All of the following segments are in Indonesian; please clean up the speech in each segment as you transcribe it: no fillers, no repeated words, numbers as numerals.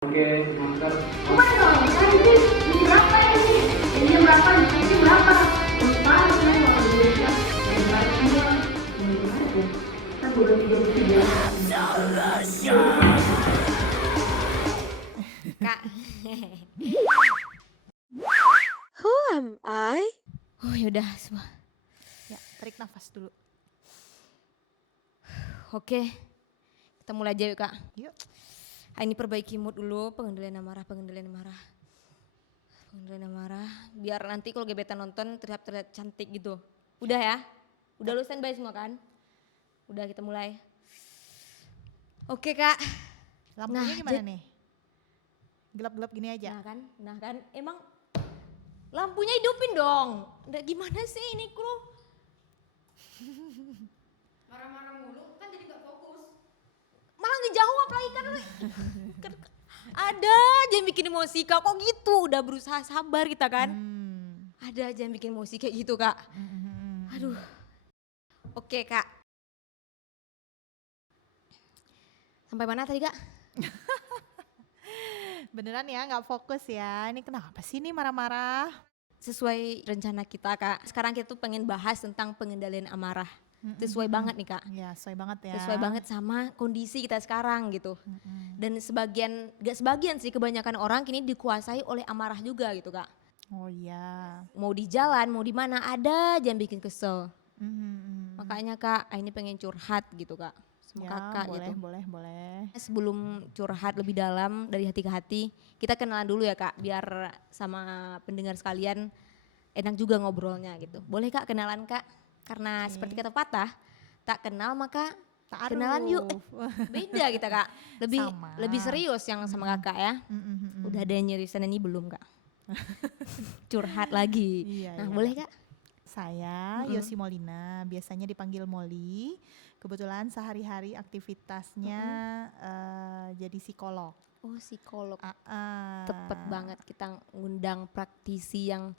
Oke, masker. Coba dong, kan ini berapa ini? Ini berapa? Ini berapa? Lupa, saya nggak perlu lihat. Ini berapa semua? Ini gimana tuh? Kan udah 33. Kak. Who am I? Oh yaudah semua. Ya, tarik nafas dulu. Oke. Kita mulai aja yuk Kak. Yuk. Ini perbaiki mood dulu, pengendalian amarah. Pengendalian amarah. Biar nanti kalau gebetan nonton terlihat cantik gitu. Udah ya? Udah lu standby semua kan? Udah kita mulai. Oke Kak. Lampunya Nah, gimana nih? Gelap-gelap gini aja. Nah kan, emang lampunya hidupin dong. Udah gimana sih ini kru? Marah-marah mulu kan jadi gak fokus. Malah ngejawab lagi kan. Ada aja yang bikin emosi Kak, kok gitu? Udah berusaha sabar kita kan. Ada aja yang bikin emosi kayak gitu Kak. Aduh. Oke Kak. Sampai mana tadi Kak? Beneran ya nggak fokus ya. Ini kenapa sih nih marah-marah? Sesuai rencana kita Kak. Sekarang kita tuh pengen bahas tentang pengendalian amarah. Sesuai banget nih Kak. Ya sesuai banget ya. Sesuai banget sama kondisi kita sekarang gitu. Dan gak sebagian sih, kebanyakan orang kini dikuasai oleh amarah juga gitu Kak. Oh iya. Mau di jalan, mau di mana ada aja yang bikin kesel. Makanya Kak, ini pengen curhat gitu Kak. Sama Ya, kakak boleh, gitu. boleh. Sebelum curhat lebih dalam dari hati ke hati, kita kenalan dulu ya Kak, biar sama pendengar sekalian enak juga ngobrolnya gitu. Boleh Kak kenalan Kak? Karena seperti kata patah, tak kenal maka Ta'aruf. kenalan yuk. Beda kita Kak, Sama. lebih serius yang sama kakak ya. Udah ada yang nyerisan ini belum Kak? Curhat lagi. Iya, Nah iya. boleh Kak? Saya Yosi Molina, biasanya dipanggil Molly. Kebetulan sehari-hari aktivitasnya jadi psikolog. Oh psikolog. Ah. Tepet banget kita ngundang praktisi yang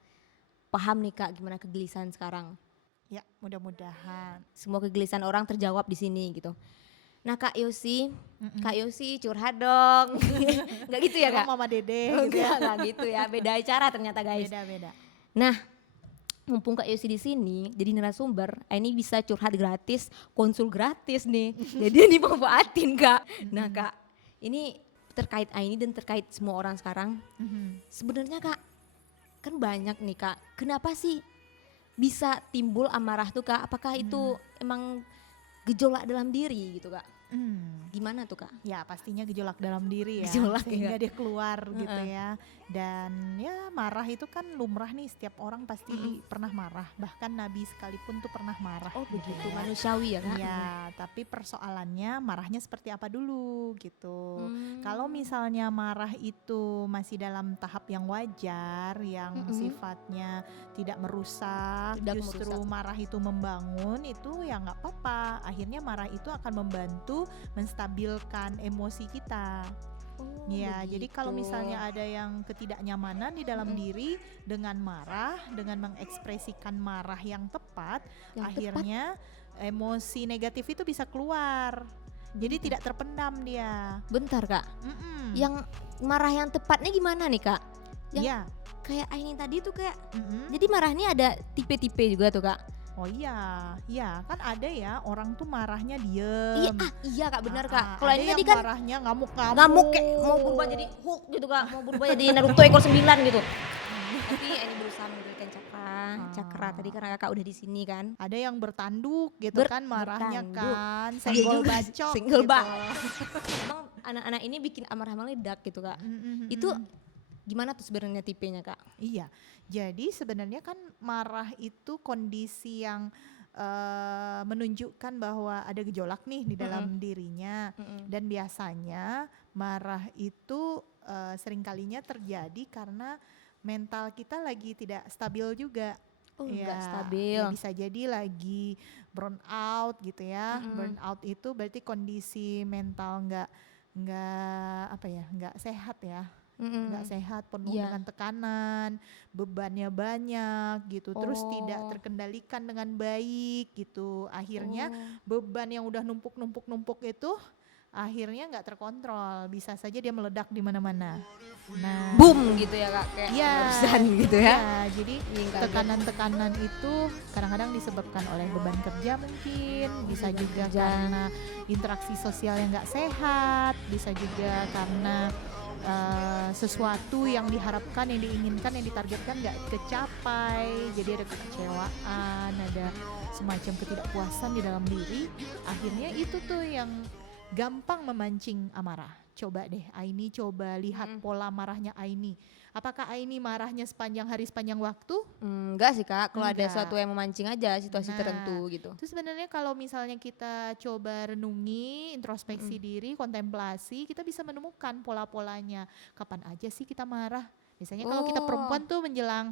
paham nih Kak gimana kegelisahan sekarang. Ya, mudah-mudahan. Semua kegelisahan orang terjawab di sini gitu. Nah Kak Yosi curhat dong. Enggak gitu ya Kak? Emang Mama Dede Oh, gitu ya. enggak gitu ya. Beda acara ternyata guys. Beda-beda. Nah, mumpung Kak Yosi di sini jadi narasumber, ini bisa curhat gratis, konsul gratis nih. Jadi ini manfaatin Kak. Nah Kak, ini terkait ini dan terkait semua orang sekarang. Sebenarnya Kak, kan banyak nih Kak. Kenapa sih bisa timbul amarah tuh Kak? Apakah itu emang gejolak dalam diri gitu Kak? Gimana tuh Kak? Ya pastinya gejolak dalam diri ya, Gejolak sehingga ya. dia keluar gitu ya. Dan ya marah itu kan lumrah nih, setiap orang pasti pernah marah. Bahkan Nabi sekalipun tuh pernah marah. Oh gitu begitu, ya. manusiawi ya Kak? Iya, tapi persoalannya marahnya seperti apa dulu gitu. Kalau misalnya marah itu masih dalam tahap yang wajar, yang sifatnya tidak merusak, Tidak justru merusak. marah itu membangun, itu ya nggak apa-apa. Akhirnya marah itu akan membantu menstabilkan emosi kita. Oh, Ya, jadi kalau begitu. misalnya ada yang ketidaknyamanan di dalam diri dengan marah, dengan mengekspresikan marah yang tepat, Yang akhirnya emosi negatif itu bisa keluar. Jadi tidak terpendam dia. Bentar Kak, Mm-mm. yang marah yang tepatnya gimana nih Kak? Yang Iya. kayak Aini tadi tuh kayak, Mm-mm. jadi marahnya ada tipe-tipe juga tuh Kak? Oh iya, iya kan ada ya orang tuh marahnya Iya, diem. iya Kak benar Ah, Kak. ah, Kalau ada ini yang tadi kan marahnya ngamuk-ngamuk. ngamuk kayak mau berubah jadi Hulk gitu Kak, mau berubah jadi Naruto ekor 9 gitu. Tapi ini berusaha mengendalikan cakra tadi karena Kakak udah di sini kan. Ada yang bertanduk gitu kan marahnya bertanduk. kan, Iya senggol juga, bacok senggol gitu. Emang anak-anak ini bikin amarah meledak gitu Kak. Mm-mm. Itu gimana tuh sebenarnya tipenya Kak? Iya, jadi sebenarnya kan marah itu kondisi yang menunjukkan bahwa ada gejolak nih di dalam dirinya. Dan biasanya marah itu seringkalinya terjadi karena mental kita lagi tidak stabil juga. Oh, Ya, nggak stabil. ya bisa jadi lagi burn out gitu ya. Burn out itu berarti kondisi mental nggak sehat ya. Nggak sehat, penuh Iya. dengan tekanan, bebannya banyak gitu, terus tidak Oh. terkendalikan dengan baik gitu. Akhirnya beban yang udah numpuk itu akhirnya nggak terkontrol, bisa saja dia meledak di mana-mana. Nah, Boom gitu ya Kak, kayak Iya. barusan gitu ya. iya, jadi Iya, kaget. tekanan-tekanan itu kadang-kadang disebabkan oleh beban kerja mungkin, bisa Beban juga kerja. karena interaksi sosial yang nggak sehat, bisa juga karena sesuatu yang diharapkan, yang diinginkan, yang ditargetkan nggak kecapai, jadi ada kekecewaan, ada semacam ketidakpuasan di dalam diri, akhirnya itu tuh yang gampang memancing amarah. Coba deh Aini coba lihat pola marahnya Aini. Apakah Aini marahnya sepanjang hari, sepanjang waktu? Enggak sih Kak, kalau ada Enggak. sesuatu yang memancing aja situasi Nah, tertentu gitu. Itu sebenarnya kalau misalnya kita coba renungi, introspeksi diri, kontemplasi, kita bisa menemukan pola-polanya. Kapan aja sih kita marah? Misalnya kalau kita Oh. perempuan tuh menjelang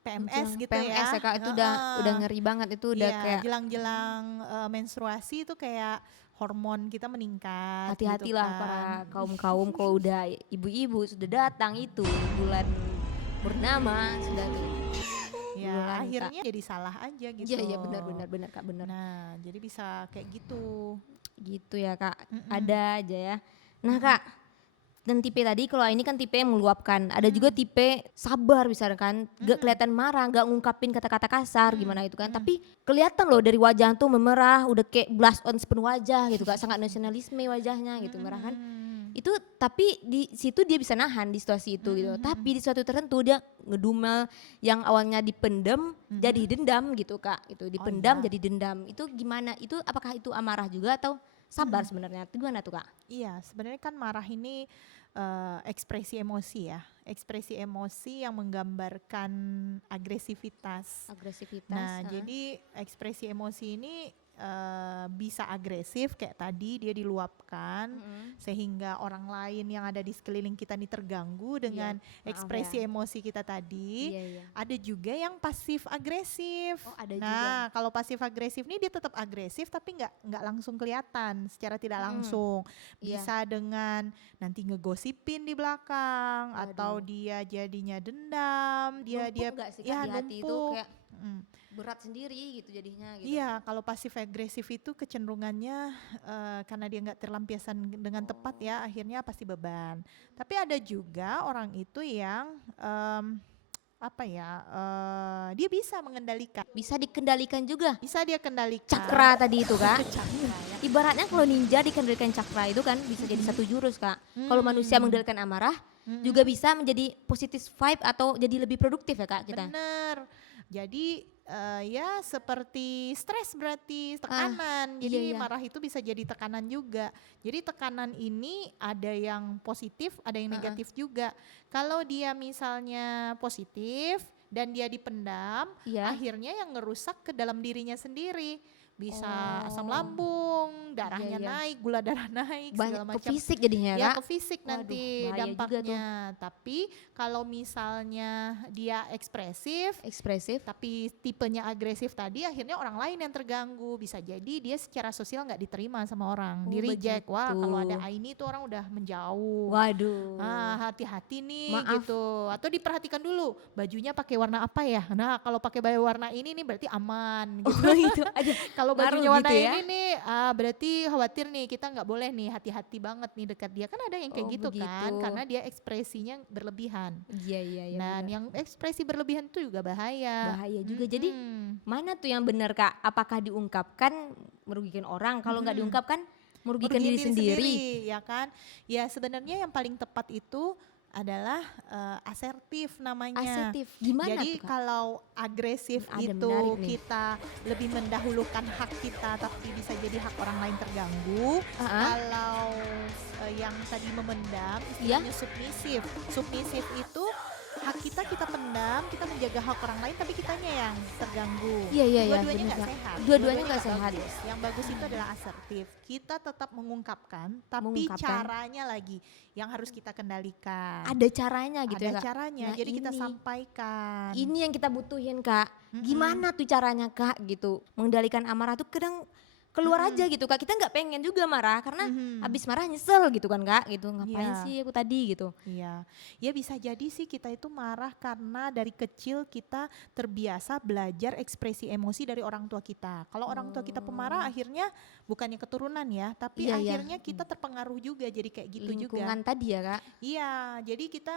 PMS gitu PMS ya. Kak, itu udah ngeri banget, itu udah Iya, kayak jelang-jelang menstruasi itu kayak hormon kita meningkat. hati-hatilah gitu para kan. kaum-kaum kalau udah ibu-ibu sudah datang itu bulan purnama sudah tuh. Ya, bulan, akhirnya jadi salah aja gitu. Iya iya benar Kak, benar. Nah, jadi bisa kayak gitu. Gitu ya Kak, Mm-mm. ada aja ya. Nah Kak, dan tipe tadi kalau ini kan tipe yang meluapkan, ada juga tipe sabar misalkan, gak kelihatan marah, gak ngungkapin kata-kata kasar gimana itu kan, tapi kelihatan loh dari wajah tuh memerah, udah kayak blush on sepenuh wajah gitu Kak, sangat nasionalisme wajahnya gitu, merah kan. Itu tapi di situ dia bisa nahan di situasi itu gitu, tapi di suatu tertentu dia ngedumel yang awalnya dipendam jadi dendam gitu Kak, itu dipendam iya. jadi dendam. Itu gimana? Itu apakah itu amarah juga atau sabar sebenarnya? Itu gimana tuh Kak? Iya, sebenarnya kan marah ini ekspresi emosi ya, ekspresi emosi yang menggambarkan agresivitas. Agresivitas. Nah, jadi ekspresi emosi ini bisa agresif kayak tadi dia diluapkan sehingga orang lain yang ada di sekeliling kita ini terganggu dengan ekspresi emosi kita tadi. Iya, iya. Ada juga yang pasif agresif. Oh, ada Nah, kalau pasif agresif nih dia tetap agresif tapi nggak langsung kelihatan secara tidak langsung. Iya. Bisa dengan nanti ngegosipin di belakang Waduh. atau dia jadinya dendam, dia Numpuk nggak sih Kak ya di hati itu numpuk. kayak Mm. berat sendiri gitu jadinya gitu. Iya, kalau pasif agresif itu kecenderungannya karena dia nggak terlampiaskan dengan tepat ya, akhirnya pasti beban. Tapi ada juga orang itu yang dia bisa mengendalikan, Bisa dikendalikan juga. bisa dia kendalikan. Cakra tadi itu Kak. Cakra ya. Ibaratnya kalau ninja dikendalikan cakra itu kan bisa jadi satu jurus Kak. Kalau manusia mengendalikan amarah juga bisa menjadi positive vibe atau jadi lebih produktif ya Kak kita. Bener. Jadi ya seperti stres berarti tekanan. iya, Jadi iya. marah itu bisa jadi tekanan juga. Jadi tekanan ini ada yang positif, ada yang negatif juga. Kalau dia misalnya positif dan dia dipendam, Iya. akhirnya yang ngerusak ke dalam dirinya sendiri. Bisa asam Oh. lambung, darahnya Iya, iya. naik, gula darah naik, Banyak segala ke macam. fisik jadinya Ya Kak. ke fisik Waduh, nanti bahaya juga dampaknya. Tapi kalau misalnya dia ekspresif, Ekspresif. tapi tipenya agresif tadi, akhirnya orang lain yang terganggu. Bisa jadi dia secara sosial nggak diterima sama orang, Oh, di reject. Wah, begitu. kalau ada Aini tuh orang udah menjauh. Waduh. Hati-hati nih Maaf. gitu. Atau diperhatikan dulu bajunya pakai warna apa ya. Nah, kalau pakai baju warna ini nih berarti aman gitu. Itu ada. Kalau Ngaruh bajunya warna gitu ya? ini nih, berarti khawatir nih, kita nggak boleh nih, hati-hati banget nih dekat dia. Kan ada yang kayak Oh, gitu kan, begitu. karena dia ekspresinya berlebihan. Iya iya iya. Dan benar. yang ekspresi berlebihan itu juga bahaya. Bahaya juga. Jadi Mm-mm. mana tuh yang benar Kak? Apakah diungkapkan merugikan orang? Kalau nggak diungkapkan merugikan diri sendiri. ya kan? Ya sebenarnya yang paling tepat itu adalah asertif namanya. Asertif. Gimana Jadi tuh Kak? kalau agresif Ada itu menarik nih. kita lebih mendahulukan hak kita, tapi bisa jadi hak orang lain terganggu. Kalau yang tadi memendam, Iya. istilahnya submisif. Submisif itu hak kita pendam, kita menjaga hak orang lain, tapi kitanya yang terganggu. Iya iya iya. Dua-duanya benar, nggak Kak. sehat. Dua-duanya nggak sehat. bagus. Yang bagus itu adalah asertif. Kita tetap mengungkapkan, tapi Mengungkapkan. caranya lagi yang harus kita kendalikan. Ada caranya gitu Ada ya Kak. caranya, Nah, jadi kita ini. sampaikan. Ini yang kita butuhin Kak. Gimana tuh caranya Kak gitu. Mengendalikan amarah tuh kadang keluar aja gitu Kak. Kita nggak pengen juga marah karena abis marah nyesel gitu kan Kak, gitu ngapain Iya. sih aku tadi gitu. Iya, ya bisa jadi sih kita itu marah karena dari kecil kita terbiasa belajar ekspresi emosi dari orang tua kita. Kalau orang tua kita pemarah akhirnya bukannya keturunan ya, tapi Iya, iya. akhirnya kita terpengaruh juga jadi kayak gitu juga. Lingkungan tadi ya Kak. Iya, jadi kita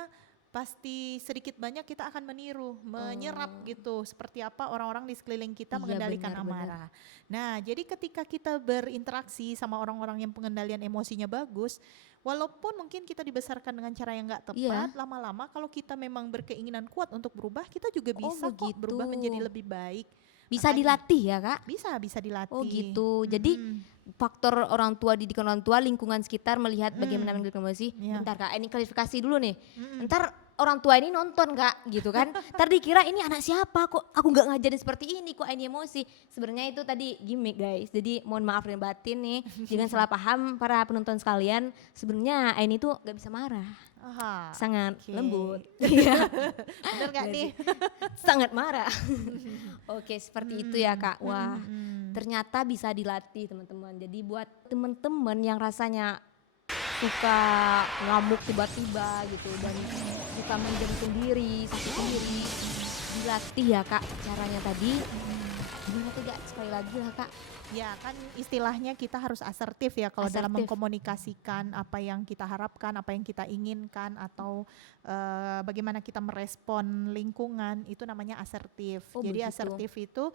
pasti sedikit banyak kita akan meniru, menyerap gitu seperti apa orang-orang di sekeliling kita Iya, mengendalikan benar, amarah. Nah, jadi ketika kita berinteraksi sama orang-orang yang pengendalian emosinya bagus, walaupun mungkin kita dibesarkan dengan cara yang nggak tepat, lama-lama kalau kita memang berkeinginan kuat untuk berubah, kita juga bisa kok begitu. berubah menjadi lebih baik. Bisa Makanya- dilatih ya Kak? Bisa dilatih. Oh gitu. Jadi faktor orang tua, didikan orang tua, lingkungan sekitar melihat bagaimana mengendalikan emosi. Iya. Bentar Kak, ini klarifikasi dulu nih. Ntar orang tua ini nonton Kak gitu kan. Ntar dikira ini anak siapa kok aku nggak ngajarin seperti ini kok ini emosi. Sebenarnya itu tadi gimmick guys. Jadi mohon maaf dan batin nih. Jangan salah paham para penonton sekalian. Sebenarnya Aini tuh nggak bisa marah. Aha, Sangat oke. lembut. Iya. bener gak nih? Sangat marah. Oke, seperti itu ya Kak. Wah, ternyata bisa dilatih teman-teman. Jadi buat teman-teman yang rasanya suka ngamuk tiba-tiba gitu dan suka mendem sendiri, sakit sendiri, dilatih ya Kak caranya tadi. Gimana tuh Kak? Sekali lagi lah Kak. Ya kan istilahnya kita harus asertif ya kalau dalam Asertif. mengkomunikasikan apa yang kita harapkan, apa yang kita inginkan atau bagaimana kita merespon lingkungan itu namanya asertif. Oh, Jadi begitu. asertif itu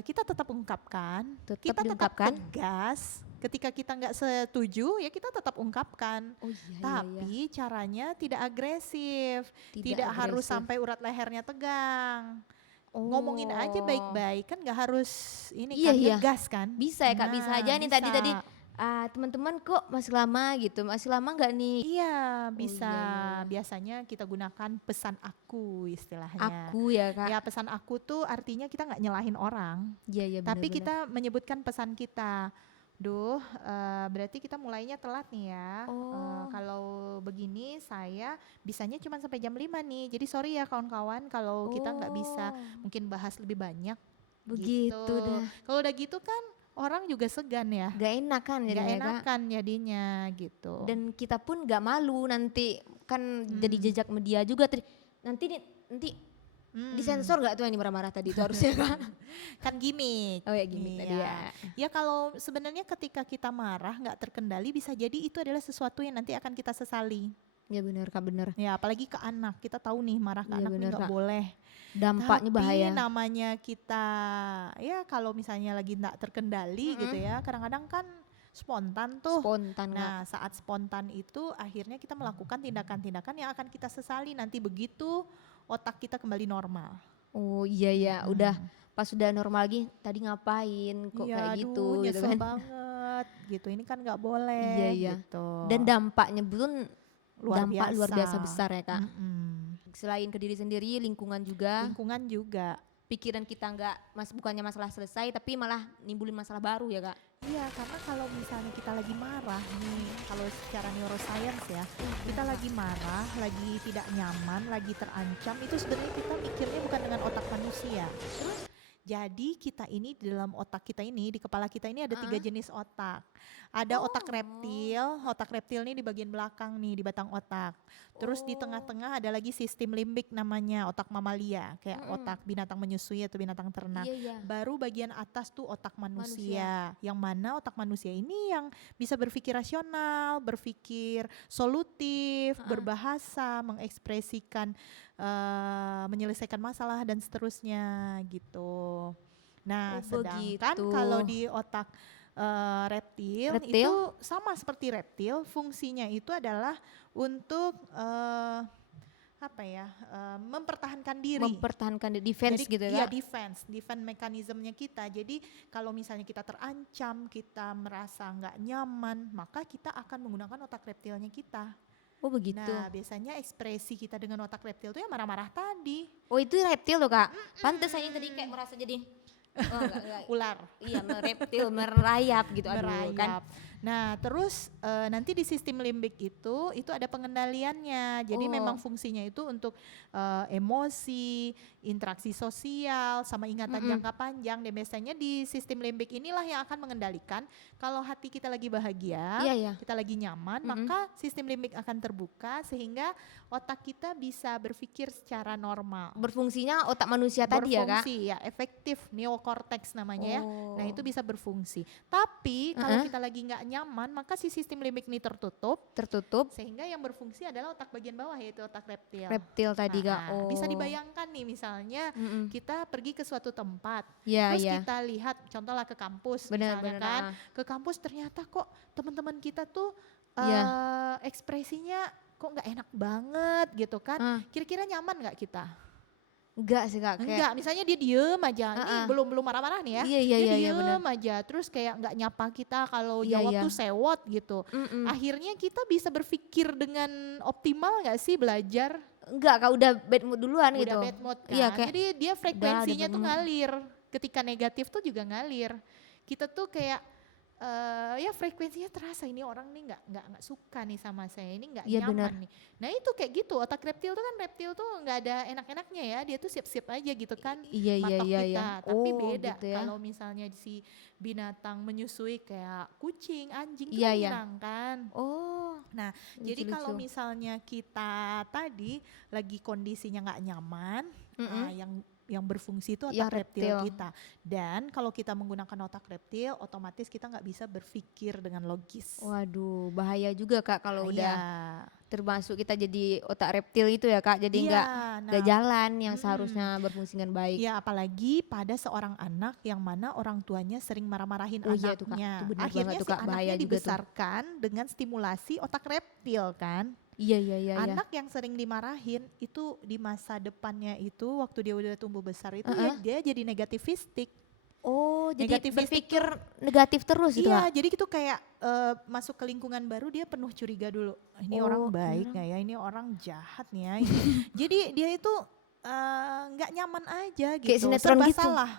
kita tetap ungkapkan, Tetap kita tetap diungkapkan. tegas. Ketika kita nggak setuju ya kita tetap ungkapkan. Oh iya, Tapi caranya tidak agresif, tidak harus agresif. sampai urat lehernya tegang. Ngomongin aja baik-baik kan nggak harus ini Iya, kan iya. ngegas kan. Bisa ya Kak, bisa Nah, aja nih bisa. tadi teman-teman kok masih lama gitu, masih lama nggak nih? Iya bisa, iya. biasanya kita gunakan pesan aku istilahnya. Aku ya Kak. Ya pesan aku tuh artinya kita nggak nyalahin orang, Iya iya tapi benar-benar. kita menyebutkan pesan kita. Duh, berarti kita mulainya telat nih ya. Oh. Kalau begini saya bisanya cuma sampai jam 5 nih. Jadi sorry ya kawan-kawan kalau kita nggak bisa mungkin bahas lebih banyak. Begitu gitu. dah. Kalau udah gitu kan orang juga segan ya. Gak enak kan Nggak jadinya Kak. enakan jadinya gitu. Dan kita pun gak malu nanti kan jadi jejak media juga. Nanti disensor gak tuh yang marah-marah tadi itu harusnya Kak? Kan gimmick. Oh ya gimmick tadi ya. Ya kalau sebenarnya ketika kita marah nggak terkendali bisa jadi itu adalah sesuatu yang nanti akan kita sesali. Ya benar Kak, benar. Ya apalagi ke anak, kita tahu nih marah ke Iya, anak nih benar, nggak Kak. boleh. Dampaknya Tapi bahaya. namanya kita ya kalau misalnya lagi nggak terkendali gitu ya, kadang-kadang kan spontan tuh. Spontan Kak. Nah saat spontan itu akhirnya kita melakukan tindakan-tindakan yang akan kita sesali nanti begitu otak kita kembali normal. Oh iya ya, udah pas sudah normal lagi tadi ngapain kok Iya, kayak aduh, gitu gitu nyesel kan. banget gitu. Ini kan nggak boleh Iya, iya. gitu. Dan dampaknya pun luar biasa besar ya Kak. Mm-mm. Selain ke diri sendiri, lingkungan juga. Lingkungan juga. Pikiran kita bukannya masalah selesai tapi malah nimbulin masalah baru ya Kak. Iya, karena kalau misalnya kita lagi marah nih, kalau secara neuroscience ya, kita lagi marah, lagi tidak nyaman, lagi terancam, itu sebenarnya kita mikirnya bukan dengan otak manusia. Jadi kita ini di dalam otak kita ini, di kepala kita ini ada 3 jenis otak. Ada otak reptil nih di bagian belakang nih, di batang otak. Terus di tengah-tengah ada lagi sistem limbik namanya, otak mamalia, kayak otak binatang menyusui atau binatang ternak. Iya iya. Baru bagian atas tuh otak manusia. Yang mana otak manusia ini yang bisa berpikir rasional, berpikir solutif, berbahasa, mengekspresikan, menyelesaikan masalah dan seterusnya gitu. Nah, Oh, sedangkan begitu. kalau di otak reptil itu sama seperti reptil, fungsinya itu adalah untuk mempertahankan diri. Mempertahankan defense Jadi, gitu ya iya, Kak. defense mekanismenya kita. Jadi kalau misalnya kita terancam, kita merasa nggak nyaman, maka kita akan menggunakan otak reptilnya kita. Oh begitu. Nah, biasanya ekspresi kita dengan otak reptil itu ya marah-marah tadi. Oh itu reptil loh Kak. Pantes saya tadi kayak merasa jadi enggak. Ular. Iya reptil merayap gitu aduh kan. Merayap. Nah, terus nanti di sistem limbik itu ada pengendaliannya. Jadi memang fungsinya itu untuk emosi, interaksi sosial, sama ingatan jangka panjang. Dan biasanya di sistem limbik inilah yang akan mengendalikan kalau hati kita lagi bahagia, kita lagi nyaman, maka sistem limbik akan terbuka sehingga otak kita bisa berpikir secara normal. Berfungsinya otak manusia tadi ya Kak? Berfungsi ya, efektif, neokortex namanya ya. Nah itu bisa berfungsi. Tapi kalau kita lagi nggak nyaman, maka si sistem limbik ini tertutup, sehingga yang berfungsi adalah otak bagian bawah, yaitu otak reptil. Reptil tadi Kak. Bisa dibayangkan nih misalnya kita pergi ke suatu tempat, terus kita lihat contohlah ke kampus, misalnya kan, ke kampus ternyata kok teman-teman kita tuh ekspresinya kok nggak enak banget gitu kan, kira-kira nyaman nggak kita? Enggak sih Kak. Enggak, misalnya dia diem aja, ini belum marah-marah nih ya, dia diem aja, terus kayak nggak nyapa kita, kalau jawab tuh sewot gitu. Akhirnya kita bisa berpikir dengan optimal nggak sih belajar? Enggak Kak, udah bad mood duluan gitu. Udah bad mood kan, jadi dia frekuensinya tuh ngalir, ketika negatif tuh juga ngalir. Kita tuh kayak ya frekuensinya terasa, ini orang nih nggak suka nih sama saya, ini nggak nyaman nih. Nah itu kayak gitu, otak reptil tuh kan, reptil tuh nggak ada enak-enaknya ya, dia tuh siap-siap aja gitu kan, matok kita. Tapi beda gitu ya. Kalau misalnya si binatang menyusui kayak kucing, anjing tuh menyenangkan. Nah jadi kalau misalnya kita tadi lagi kondisinya nggak nyaman, yang berfungsi itu otak reptil kita. Dan kalau kita menggunakan otak reptil, otomatis kita nggak bisa berpikir dengan logis. Waduh, bahaya juga Kak kalau udah termasuk kita jadi otak reptil itu ya Kak. Jadi nggak jalan yang seharusnya berfungsi dengan baik. Ya apalagi pada seorang anak yang mana orang tuanya sering marah-marahin anaknya. Itu Kak, itu akhirnya banget, si Kak, anaknya dibesarkan dengan stimulasi otak reptil kan. Iya. Anak yang sering dimarahin itu di masa depannya itu, waktu dia udah tumbuh besar itu dia jadi negativistik. Jadi berpikir negatif terus gitu Iya, Kak? jadi itu kayak masuk ke lingkungan baru dia penuh curiga dulu. Ini orang baik nggak ya? Ini orang jahat nih ya. Jadi dia itu nggak nyaman aja gitu. Kayak sinetron serba gitu. salah.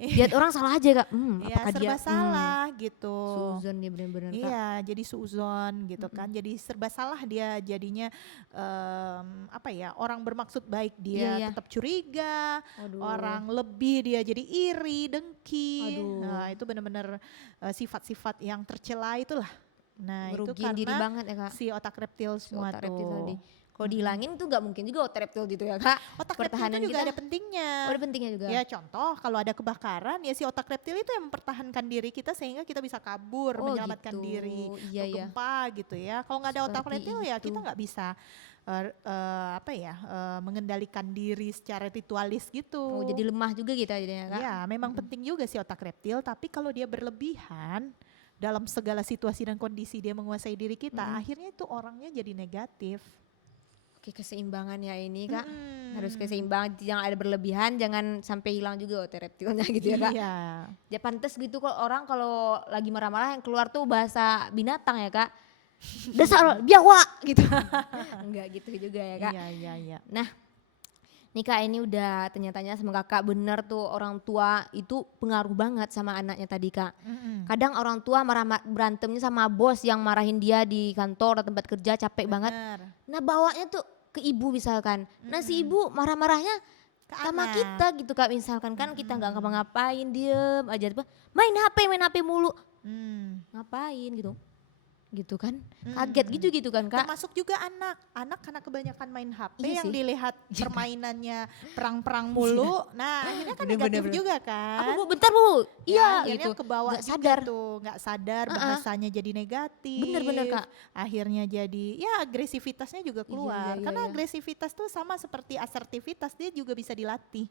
Lihat orang salah aja Kak. Apakah serba dia salah gitu. suuzon dia benar-benar Kak. Iya, jadi suuzon gitu kan. Jadi serba salah dia jadinya, orang bermaksud baik dia tetap curiga, orang lebih dia jadi iri, dengki. Nah itu benar-benar sifat-sifat yang tercela itulah. Nah itu Ngerugiin diri karena banget ya Kak. si otak reptil semua otak reptil tuh. tadi. Kalau dihilangin tuh nggak mungkin juga otak reptil gitu ya Kak. Otak reptil itu juga ada pentingnya. Ada pentingnya juga. Ya contoh kalau ada kebakaran ya si otak reptil itu yang mempertahankan diri kita sehingga kita bisa kabur, menyelamatkan diri, gempa gitu ya. Kalau nggak ada otak reptil ya kita nggak bisa mengendalikan diri secara ritualis gitu. Jadi lemah juga gitu jadinya Kak. Ya memang penting juga si otak reptil, tapi kalau dia berlebihan dalam segala situasi dan kondisi dia menguasai diri kita, akhirnya itu orangnya jadi negatif. Oke, keseimbangan ya ini Kak. Harus keseimbangan, jangan ada berlebihan, jangan sampai hilang juga otak reptilnya gitu ya Kak. Iya. Ya pantes gitu kok orang kalau lagi marah-marah yang keluar tuh bahasa binatang ya Kak. Dasar biawa gitu. Enggak gitu juga ya Kak. Iya. Nah, nih Kak, ini udah tanya-tanya sama Kakak, bener tuh orang tua itu pengaruh banget sama anaknya tadi Kak. Kadang orang tua berantemnya sama bos yang marahin dia di kantor atau tempat kerja, capek banget. Nah bawanya tuh ke ibu misalkan. Nah si ibu marah-marahnya sama kita gitu Kak, misalkan kan kita nggak ngapa-ngapain, diem aja, main HP mulu. Ngapain gitu kan, kaget gitu kan Kak. Termasuk juga anak karena kebanyakan main HP yang Iya sih. dilihat permainannya perang-perang mulu, nah akhirnya kan negatif juga kan. Aku Bu, bentar Bu, iya akhirnya gitu. kebawa Nggak juga sadar. tuh, nggak sadar bahasanya jadi negatif. Bener Kak. Akhirnya jadi ya agresivitasnya juga keluar, Iya, karena iya. agresivitas tuh sama seperti asertivitas, dia juga bisa dilatih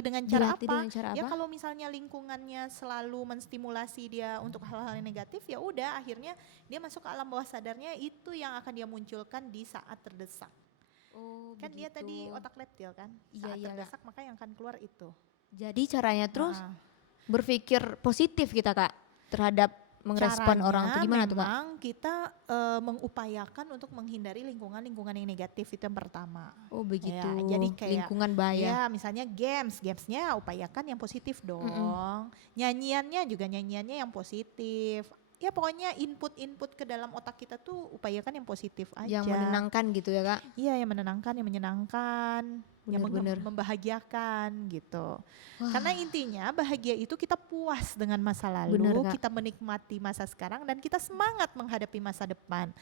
dengan cara Dilatih apa? dengan cara Ya apa? kalau misalnya lingkungannya selalu menstimulasi dia untuk hal-hal yang negatif, ya udah akhirnya dia masuk ke alam bawah sadarnya, itu yang akan dia munculkan di saat terdesak. Kan dia tadi otak reptil kan, saat Iya, terdesak maka yang akan keluar itu. Jadi caranya terus Nah, berpikir positif kita Kak terhadap merespon orang tuh gimana tuh Kak? memang kita mengupayakan untuk menghindari lingkungan-lingkungan yang negatif, itu yang pertama. Oh begitu, Ya, jadi kayak lingkungan bahaya. Ya misalnya gamesnya upayakan yang positif dong. Nyanyiannya juga nyanyiannya yang positif. ya pokoknya input ke dalam otak kita tuh upayakan yang positif aja. Yang menenangkan gitu ya Kak. Iya, yang menenangkan, yang menyenangkan, yang Bener-bener. membahagiakan gitu. Wah. Karena intinya bahagia itu kita puas dengan masa lalu, Bener, Kak. kita menikmati masa sekarang dan kita semangat menghadapi masa depan.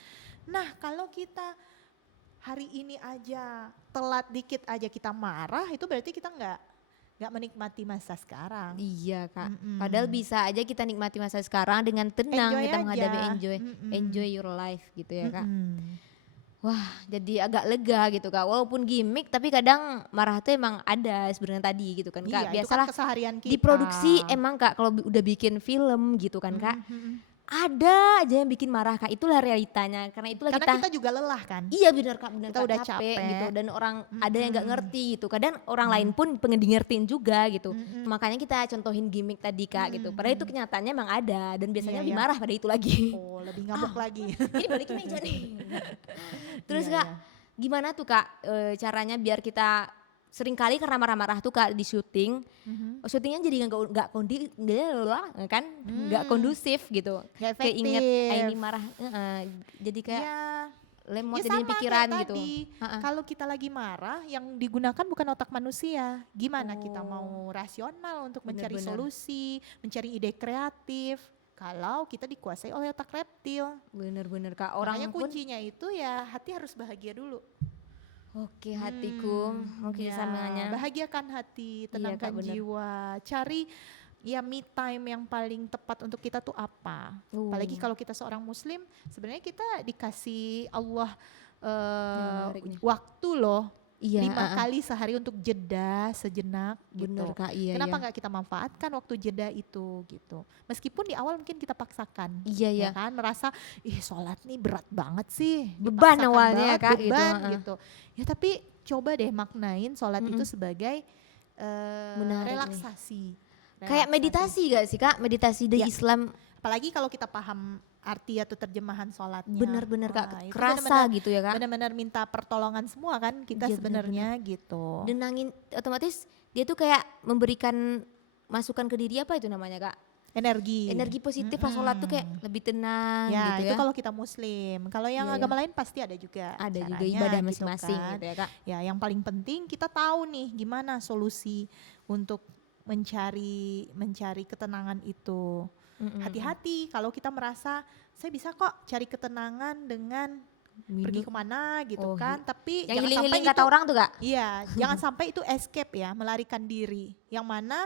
Nah, kalau kita hari ini aja telat dikit aja kita marah, itu berarti kita nggak menikmati masa sekarang. Iya Kak. Mm-mm. Padahal bisa aja kita nikmati masa sekarang dengan tenang, Enjoy kita aja. menghadapi Mm-mm. enjoy your life gitu ya Kak. Mm-mm. Wah, jadi agak lega gitu Kak. Walaupun gimmick tapi kadang marah tuh emang ada sebenarnya tadi gitu kan Kak. Iya, itu kan Biasalah keseharian kita. diproduksi emang Kak kalau udah bikin film gitu kan Kak. Ada aja yang bikin marah Kak. Itulah realitanya. Karena itulah Karena kita juga lelah kan. iya benar Kak, benar Kita Kak, udah capek capek. gitu dan orang ada yang nggak Mm-mm. ngerti gitu. Kadang orang lain pun pengen di ngertiin juga gitu. Mm-mm. Makanya kita contohin gimmick tadi Kak gitu. Padahal itu kenyataannya emang ada dan biasanya Iya, lebih iya. marah pada itu lagi. Oh, lebih ngamuk lagi. Ini balik ke meja nih. Terus Iya, Kak, iya. gimana tuh Kak caranya biar kita sering kali karena marah-marah tuh Kak di syuting, Mhm. syutingnya jadi nggak kondusif gitu. Nggak Kayak inget efektif. Aini marah, jadi kayak Ya, lemot ya jadi sama pikiran kayak gitu. tadi. Ha-ha. Kalau kita lagi marah, yang digunakan bukan otak manusia. Gimana kita Oh. mau rasional untuk mencari Bener-bener. solusi, mencari ide kreatif. Kalau kita dikuasai oleh otak reptil. Bener-bener Kak, orang Makanya pun kuncinya itu ya hati harus bahagia dulu. oke hatiku mungkin Ya, samanya. bahagiakan hati, Iya, Kak, tenangkan bener. jiwa, cari ya me time yang paling tepat untuk kita tuh apa. Apalagi kalau kita seorang muslim, sebenarnya kita dikasih Allah menarik nih. waktu loh, Iya, 5 kali sehari untuk jeda sejenak bener gitu. Kak, iya Kenapa iya. nggak kita manfaatkan waktu jeda itu gitu. Meskipun di awal mungkin kita paksakan. Iya iya. Ya kan merasa sholat nih berat banget sih, Beban dipaksakan awalnya ya, banget, Kak, gitu, beban heeh. gitu. Ya tapi coba deh maknain sholat itu sebagai Menarik nih. relaksasi. Kayak meditasi gak sih Kak? Meditasi di Ya. Islam Apalagi kalau kita paham arti atau terjemahan sholatnya. bener-bener Wah, Kak, itu kerasa benar-benar- gitu ya Kak. benar-benar minta pertolongan semua kan kita Iya, sebenarnya gitu. Dan nangin otomatis dia tuh kayak memberikan masukan ke diri apa itu namanya Kak? Energi. Energi positif pas sholat tuh kayak lebih tenang Ya, gitu itu ya. kalau kita muslim. Kalau yang Iya, agama lain pasti ada juga. Ada juga caranya ibadah gitu masing-masing kan. gitu ya Kak. Ya, yang paling penting kita tahu nih gimana solusi untuk mencari ketenangan itu. Hati-hati kalau kita merasa saya bisa kok cari ketenangan dengan pergi kemana gitu Oh, kan. Tapi Yang jangan healing-healing sampai kata itu orang tuh Kak. iya, jangan sampai itu escape ya, melarikan diri. Yang mana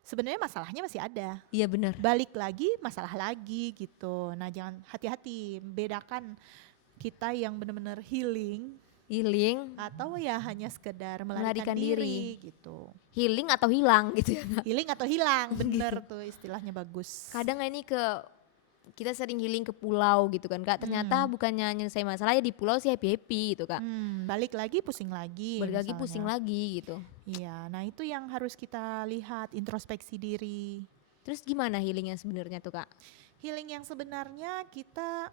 sebenarnya masalahnya masih ada. Iya bener. Balik lagi masalah lagi gitu. Nah, jangan hati-hati, bedakan kita yang benar-benar healing Healing, atau ya hanya sekedar Melarikan melarikan diri. diri gitu. healing atau hilang gitu ya Kak. Healing atau hilang, bener tuh istilahnya bagus. Kadang ini kita sering healing ke pulau gitu kan Kak. Ternyata bukannya nyelesain masalah ya di pulau sih happy-happy gitu Kak. Balik lagi pusing lagi. Balik lagi misalnya. pusing lagi gitu. Iya, nah itu yang harus kita lihat, introspeksi diri. Terus gimana healingnya sebenarnya tuh Kak? Healing yang sebenarnya kita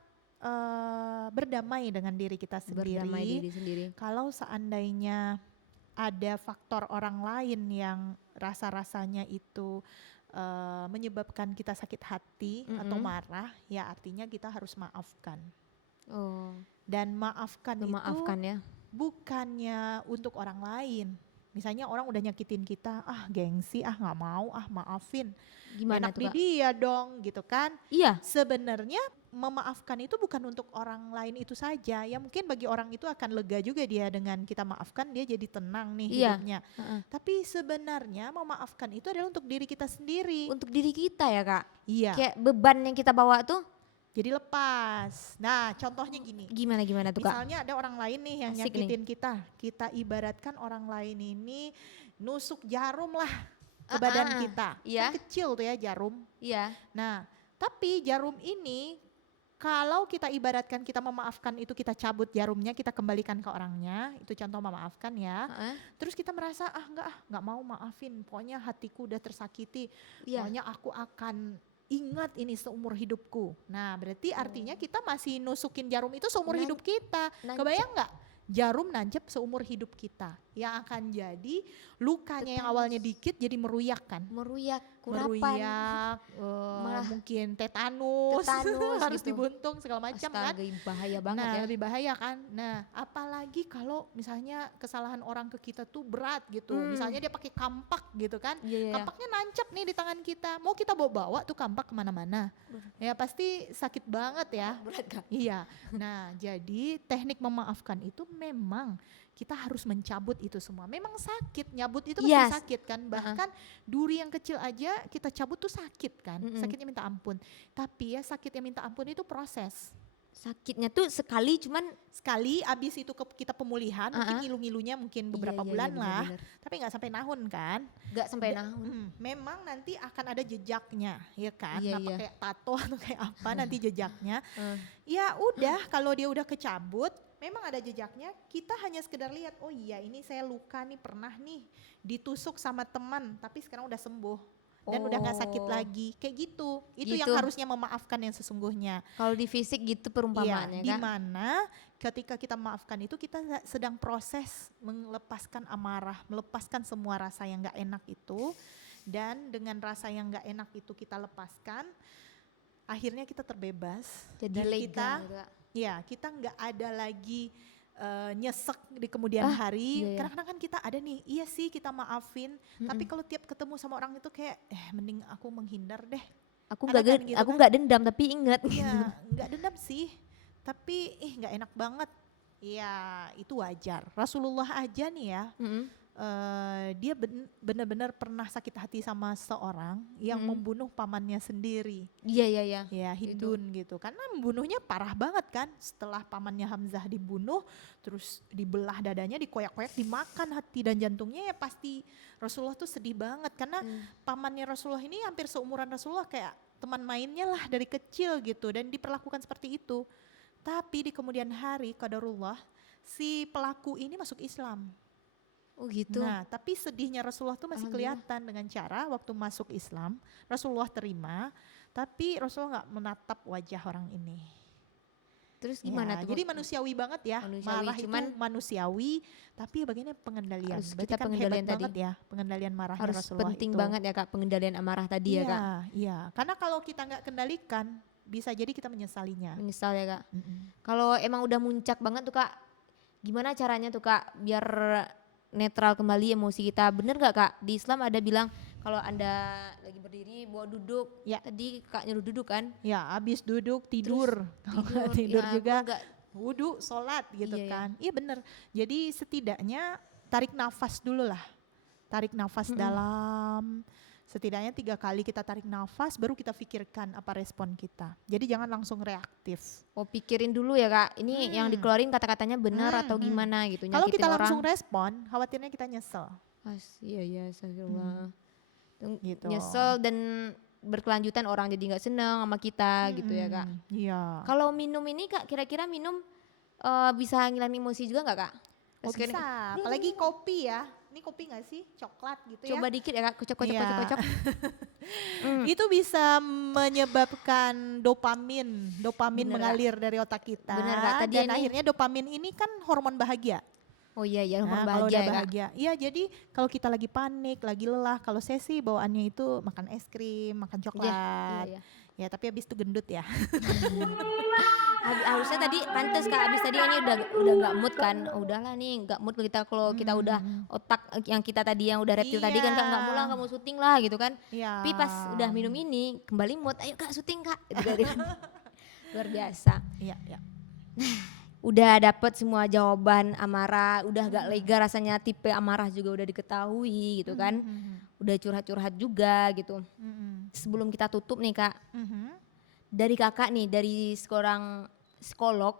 berdamai dengan diri kita sendiri. Berdamai diri sendiri. Kalau seandainya ada faktor orang lain yang rasa-rasanya itu menyebabkan kita sakit hati atau marah, ya artinya kita harus maafkan. Oh, Dan maafkan memaafkan itu ya. bukannya untuk orang lain. Misalnya orang udah nyakitin kita, gengsi, nggak mau, maafin. Gimana Enak tuh di Kak? dia dong, gitu kan. Iya, Sebenarnya memaafkan itu bukan untuk orang lain itu saja. Ya mungkin bagi orang itu akan lega juga dia dengan kita maafkan, dia jadi tenang nih Iya. hidupnya. Heeh. Tapi sebenarnya memaafkan itu adalah untuk diri kita sendiri. Untuk diri kita ya Kak. Iya, Kayak beban yang kita bawa tuh jadi lepas. Nah, contohnya gini. gimana tuh Kak? Misalnya ada orang lain nih yang Asik nyakitin kita ibaratkan orang lain ini nusuk jarum lah ke badan kita. Iya. Kan kecil tuh ya jarum. Iya. Nah, tapi jarum ini kalau kita ibaratkan kita memaafkan itu, kita cabut jarumnya, kita kembalikan ke orangnya, itu contoh memaafkan ya. Heeh. Terus kita merasa nggak mau maafin, pokoknya hatiku udah tersakiti, Iya. pokoknya aku akan ingat ini seumur hidupku. Nah, berarti artinya kita masih nusukin jarum itu seumur hidup kita. nancep. Kebayang nggak? Jarum nancep seumur hidup kita, yang akan jadi lukanya yang awalnya dikit jadi meruyak kan. Meruyak. kurapan, meruyak, malah mungkin tetanus, tetanus harus gitu. dibuntung segala macam kan. Astaga, bahaya banget Nah, ya. lebih bahaya kan. Nah, apalagi kalau misalnya kesalahan orang ke kita tuh berat gitu. Misalnya dia pakai kampak gitu kan. Iya, iya. Kampaknya nancap nih di tangan kita. Mau kita bawa-bawa tuh kampak kemana-mana. Ya pasti sakit banget ya. Berat Kak. Iya. Nah, jadi teknik memaafkan itu memang kita harus mencabut itu semua. Memang sakit, nyabut itu pasti Yes. sakit kan. Bahkan duri yang kecil aja kita cabut tuh sakit kan. Sakitnya minta ampun. Tapi ya sakitnya minta ampun itu proses. Sakitnya tuh sekali cuman Sekali abis itu kita pemulihan, mungkin ngilu-ngilunya mungkin beberapa iya, bulan bener, lah. bener. Tapi nggak sampai tahun kan. Gak sampai nahun. Memang nanti akan ada jejaknya, ya kan? Iya, Apa iya. kayak tato atau kayak apa nanti jejaknya. Ya udah, kalau dia udah kecabut, memang ada jejaknya. Kita hanya sekedar lihat, oh iya ini saya luka nih, pernah nih ditusuk sama teman, tapi sekarang udah sembuh dan udah nggak sakit Oh. lagi. Kayak gitu. Itu yang Gitu. harusnya memaafkan yang sesungguhnya. Kalau di fisik gitu perumpamaannya Di Kak. mana ketika kita memaafkan itu kita sedang proses melepaskan amarah, melepaskan semua rasa yang nggak enak itu, dan dengan rasa yang nggak enak itu kita lepaskan, akhirnya kita terbebas. Jadi dan lega kita, gitu, Kak. ya kita nggak ada lagi nyesek di kemudian hari. iya, iya. Kadang-kadang kan kita ada nih, iya sih kita maafin, tapi kalau tiap ketemu sama orang itu kayak, mending aku menghindar deh. Aku Ada nggak kan gen- gitu aku kan? nggak dendam tapi ingat. Iya, nggak dendam sih, tapi nggak enak banget. Iya, itu wajar. Rasulullah aja nih ya, dia benar-benar pernah sakit hati sama seorang yang membunuh pamannya sendiri. Iya iya iya. Ya, Hindun gitu. Karena membunuhnya parah banget kan. Setelah pamannya Hamzah dibunuh, terus dibelah dadanya, dikoyak-koyak, dimakan hati dan jantungnya, ya pasti Rasulullah tuh sedih banget. Karena pamannya Rasulullah ini hampir seumuran Rasulullah, kayak teman mainnya lah dari kecil gitu. Dan diperlakukan seperti itu. Tapi di kemudian hari, qadarullah, si pelaku ini masuk Islam. Oh gitu. Nah, tapi sedihnya Rasulullah tuh masih kelihatan dengan cara waktu masuk Islam, Rasulullah terima, tapi Rasulullah nggak menatap wajah orang ini. Terus gimana Ya, tuh? jadi manusiawi banget ya, Manusiawi, marah cuman itu manusiawi, tapi bagaimana pengendalian? Harus Berarti kita kan pengendalian hebat tadi. banget ya, pengendalian marahnya harus Rasulullah penting itu. banget ya Kak pengendalian amarah tadi ya Kak. Iya, karena kalau kita nggak kendalikan, bisa jadi kita menyesalinya. Menyesal ya Kak. Mm-mm. Kalau emang udah muncak banget tuh Kak, gimana caranya tuh Kak biar netral kembali emosi kita? Bener gak Kak? Di Islam ada bilang kalau Anda lagi berdiri bawa duduk. Ya. Tadi Kak nyuruh duduk kan? Ya, abis duduk tidur, Kalau nggak Tidur. tidur Ya, juga. aku nggak- Wudhu, sholat gitu Iya, iya. kan. Iya bener. Jadi setidaknya tarik nafas dulu lah. Tarik nafas dalam. Setidaknya 3 kali kita tarik nafas, baru kita pikirkan apa respon kita. Jadi jangan langsung reaktif. Oh pikirin dulu ya Kak, ini yang dikeluarin kata-katanya benar atau gimana gitu. Kalau kita nyakitin langsung orang. respon, khawatirnya kita nyesel. Iya iya astagfirullah. Gitu. Nyesel dan berkelanjutan orang jadi nggak seneng sama kita gitu ya Kak. Iya. Kalau minum ini Kak, kira-kira minum bisa ngilangin emosi juga nggak Kak? Oh, Terus bisa. Apalagi kopi ya. Ini kopi gak sih? Coklat gitu coba ya. dikit ya Kak, kocok. Iya. Itu bisa menyebabkan dopamin Bener, Kak. mengalir dari otak kita. Bener, Kak. Tadi Dan ini- akhirnya dopamin ini kan hormon bahagia. Oh iya ya, Nah, hormon kalau bahagia udah ya Kak. bahagia, iya jadi kalau kita lagi panik, lagi lelah, kalau saya sih bawaannya itu makan es krim, makan coklat. Iya. Ya tapi habis itu gendut ya. Harusnya tadi pantes Kak, abis tadi ini udah nggak mood kan. Oh, udahlah nih nggak mood kita kalau kita udah otak yang kita tadi yang udah reptil tadi kan Kak nggak mulai nggak mau syuting lah gitu kan. Iya. Tapi pas udah minum ini kembali mood, ayo Kak syuting Kak. Gitu kan. Luar biasa. Iya, iya. Udah dapet semua jawaban amarah, udah gak lega rasanya tipe amarah juga udah diketahui gitu kan. Udah curhat-curhat juga gitu. Sebelum kita tutup nih Kak, dari Kakak nih, dari seorang psikolog,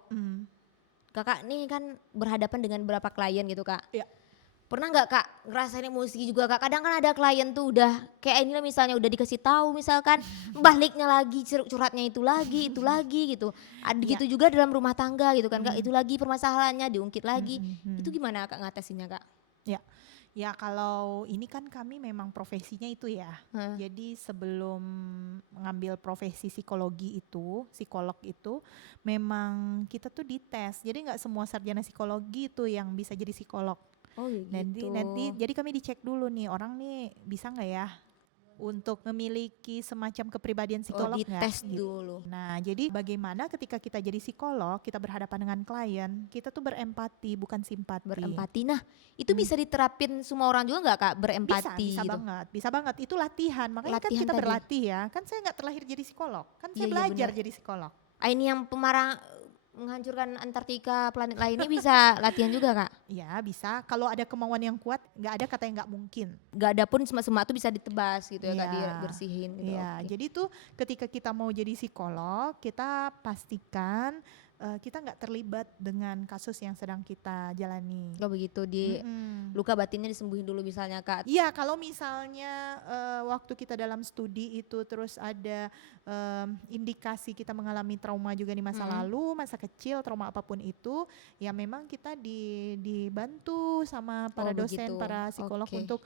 Kakak nih kan berhadapan dengan berapa klien gitu Kak. Iya. Pernah nggak Kak ngerasain emosi juga Kak? Kadang kan ada klien tuh udah kayak ini lah misalnya udah dikasih tahu misalkan baliknya lagi curhatnya itu lagi gitu. Ada gitu juga dalam rumah tangga gitu kan Kak. Itu lagi permasalahannya diungkit lagi. Itu gimana Kak ngatasinnya Kak? Ya kalau ini kan kami memang profesinya itu ya. Jadi sebelum mengambil profesi psikologi itu, psikolog itu memang kita tuh dites. Jadi nggak semua sarjana psikologi itu yang bisa jadi psikolog. Oh iya gitu. Nanti jadi kami dicek dulu nih orang nih bisa nggak ya untuk memiliki semacam kepribadian Oh, psikolog nggak? dites Gitu. dulu. Nah, jadi bagaimana ketika kita jadi psikolog, kita berhadapan dengan klien, kita tuh berempati bukan simpati. Berempati. Nah, itu Hmm. bisa diterapin semua orang juga nggak Kak, berempati Bisa gitu? banget, bisa banget. Itu latihan. Makanya kan Latihan kita tadi. berlatih ya. Kan saya nggak terlahir jadi psikolog. Kan saya Iya, iya, belajar benar. jadi psikolog. Ini yang pemarah menghancurkan Antartika planet lain ini bisa latihan juga Kak? Ya bisa. Kalau ada kemauan yang kuat, nggak ada kata yang nggak mungkin. Gak ada pun semak-semak tuh bisa ditebas gitu ya Kak, Iya. dibersihin gitu. Iya. Oke. Jadi tuh ketika kita mau jadi psikolog, kita pastikan kita nggak terlibat dengan kasus yang sedang kita jalani. Kalau begitu di Mm-mm. luka batinnya disembuhin dulu misalnya Kak. Iya, kalau misalnya waktu kita dalam studi itu terus ada indikasi kita mengalami trauma juga di masa lalu, masa kecil, trauma apapun itu, ya memang kita dibantu sama para Oh, dosen, begitu. para psikolog Oke. untuk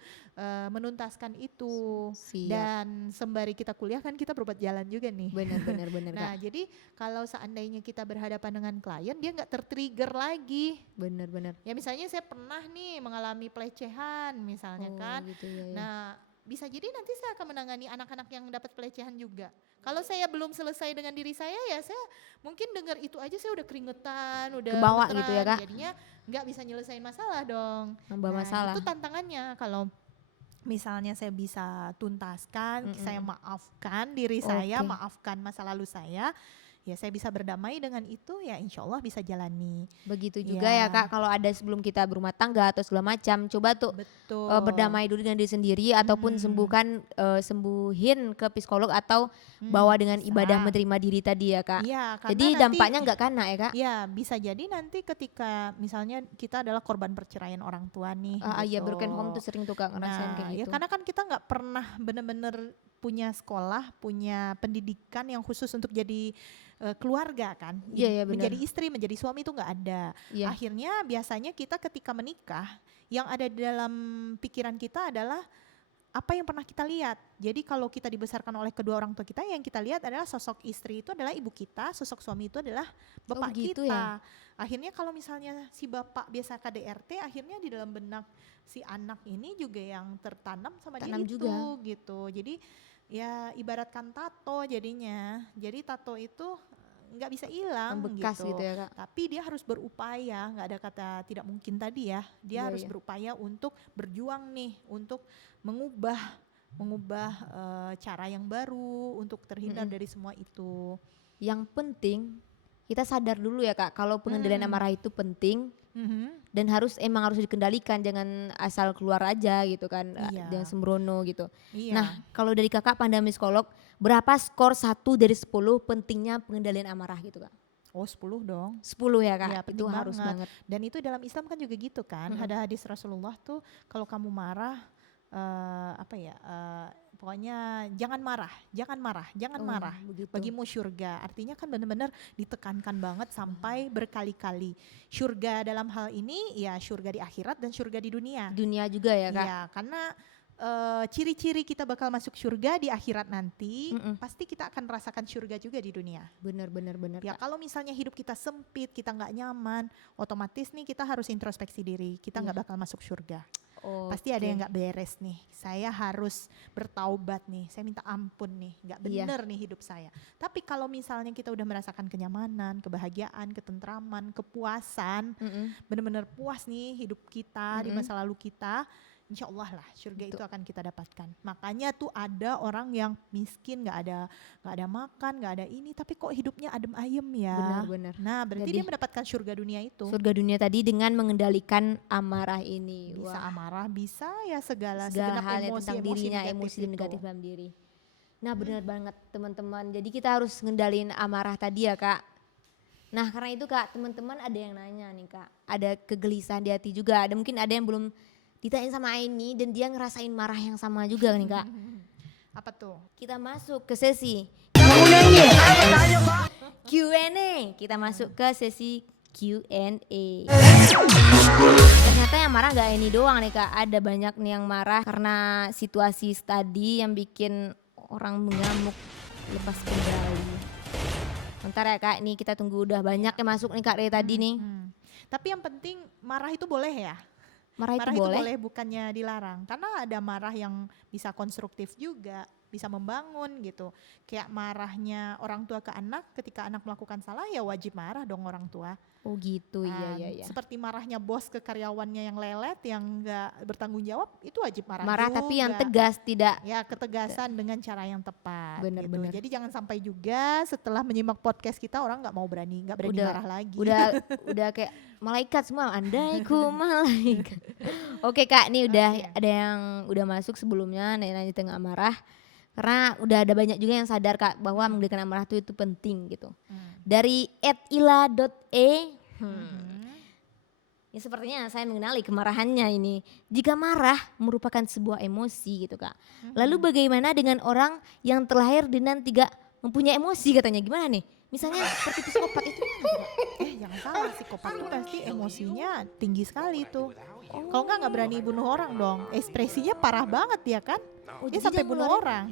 menuntaskan itu. Siap. Dan sembari kita kuliah kan kita berobat jalan juga nih. Benar benar Nah, Kak. jadi kalau seandainya kita berhadapan dengan klien, dia nggak tertrigger lagi. Benar. Ya misalnya saya pernah nih mengalami pelecehan misalnya kan. Gitu ya. Nah, bisa jadi nanti saya akan menangani anak-anak yang dapat pelecehan juga. Kalau saya belum selesai dengan diri saya, ya saya mungkin dengar itu aja saya udah keringetan, udah Kebawa gemeteran. gitu ya, Kak? Jadinya nggak bisa nyelesain masalah dong. Nambah Nah, masalah. itu tantangannya kalau misalnya saya bisa tuntaskan, saya maafkan diri saya, Oke. maafkan masa lalu saya, ya saya bisa berdamai dengan itu, ya insya Allah bisa jalani. Begitu juga Iya. ya Kak, kalau ada sebelum kita berumah tangga atau segala macam, coba tuh Betul. berdamai dulu dengan diri sendiri ataupun sembuhin ke psikolog atau bawa dengan bisa. ibadah menerima diri tadi ya Kak. Iya, karena Jadi nanti- dampaknya nggak kena ya Kak? Ya, bisa jadi nanti ketika misalnya kita adalah korban perceraian orang tua nih. Iya, gitu. broken home tuh sering tuh Kak ngerasain Nah, kayak ya gitu. karena kan kita nggak pernah benar-benar punya sekolah, punya pendidikan yang khusus untuk jadi keluarga kan. Iya, benar. Menjadi istri, menjadi suami itu nggak ada. Iya. Akhirnya biasanya kita ketika menikah, yang ada di dalam pikiran kita adalah apa yang pernah kita lihat. Jadi kalau kita dibesarkan oleh kedua orang tua kita, yang kita lihat adalah sosok istri itu adalah ibu kita, sosok suami itu adalah bapak begitu kita. ya? Akhirnya kalau misalnya si bapak biasa KDRT, akhirnya di dalam benak si anak ini juga yang tertanam sama Tanam dia itu juga. gitu. Jadi ya ibaratkan tato jadinya. Jadi tato itu nggak bisa hilang Membekas gitu ya Kak. tapi dia harus berupaya, nggak ada kata tidak mungkin tadi ya. Dia Iya, harus iya. berupaya untuk berjuang nih, untuk mengubah cara yang baru, untuk terhindar dari semua itu. Yang penting kita sadar dulu ya Kak, kalau pengendalian amarah itu penting dan emang harus dikendalikan, jangan asal keluar aja gitu kan, Iya. jangan sembrono gitu. Iya. Nah, kalau dari Kakak pandang psikolog, berapa skor 1 dari 10 pentingnya pengendalian amarah gitu Kak? Oh 10 dong. 10 ya Kak, Iya, itu penting harus banget. Dan itu dalam Islam kan juga gitu kan. Ada hadis Rasulullah tuh kalau kamu marah pokoknya jangan marah, jangan Oh, marah. begitu. Bagimu surga. Artinya kan benar-benar ditekankan banget sampai berkali-kali. Surga dalam hal ini ya surga di akhirat dan surga di dunia. Dunia juga ya Kak. Iya, karena ciri-ciri kita bakal masuk surga di akhirat nanti, pasti kita akan merasakan surga juga di dunia. Benar. Ya Kak. kalau misalnya hidup kita sempit, kita nggak nyaman, otomatis nih kita harus introspeksi diri. Kita nggak bakal masuk surga. Pasti ada yang nggak beres nih. Saya harus bertaubat nih. Saya minta ampun nih. Nggak bener nih hidup saya. Tapi kalau misalnya kita udah merasakan kenyamanan, kebahagiaan, ketentraman, kepuasan, bener-bener puas nih hidup kita di masa lalu kita, insya Allah lah surga itu akan kita dapatkan. Makanya tuh ada orang yang miskin, nggak ada makan, nggak ada ini, tapi kok hidupnya adem ayem ya. Benar. Nah berarti Jadi, dia mendapatkan surga dunia itu. Surga dunia tadi dengan mengendalikan amarah ini. Bisa Wah, amarah, bisa ya segala segala segenap hal yang tentang dirinya, negatif emosi itu. negatif dalam diri. Nah benar banget teman-teman. Jadi kita harus ngendalin amarah tadi ya Kak. Nah karena itu Kak, teman-teman ada yang nanya nih Kak. Ada kegelisahan di hati juga. Mungkin ada yang belum ditanyain sama Aini dan dia ngerasain marah yang sama juga nih Kak. Apa tuh? Kita masuk ke sesi Q&A. Kita masuk ke sesi Q&A. Ternyata yang marah gak ini doang nih Kak. Ada banyak nih yang marah karena situasi tadi yang bikin orang mengamuk lepas kendali. Bentar ya Kak, ini kita tunggu udah banyak yang masuk nih Kak dari tadi nih. Tapi yang penting marah itu boleh ya. Marah itu Marah itu boleh? boleh, bukannya dilarang. Karena ada marah yang bisa konstruktif juga, bisa membangun gitu. Kayak marahnya orang tua ke anak, ketika anak melakukan salah ya wajib marah dong orang tua. Oh gitu, Nah, iya. seperti marahnya bos ke karyawannya yang lelet, yang enggak bertanggung jawab, itu wajib marah Marah juga. tapi yang tegas, tidak. Ya, ketegasan dengan cara yang tepat gitu. Benar-benar. Jadi jangan sampai juga setelah menyimak podcast kita orang nggak berani marah lagi. Udah kayak malaikat semua, andai ku malaikat. Oke Kak, nih udah Oke. ada yang udah masuk sebelumnya nanya tengah marah. Karena udah ada banyak juga yang sadar Kak bahwa mengendalikan amarah itu penting gitu. Dari @ila.e ya sepertinya saya mengenali kemarahannya ini. Jika marah merupakan sebuah emosi gitu Kak. Lalu bagaimana dengan orang yang terlahir dengan tidak mempunyai emosi katanya, gimana nih? Misalnya seperti psikopat itu gimana tuh, Kak? Jangan salah, psikopat tuh pasti emosinya tinggi sekali tuh. Kalau nggak berani bunuh orang dong. Ekspresinya parah banget ya kan? Oh, Dia jadi sampai jangan bunuh ngeluarin- orang.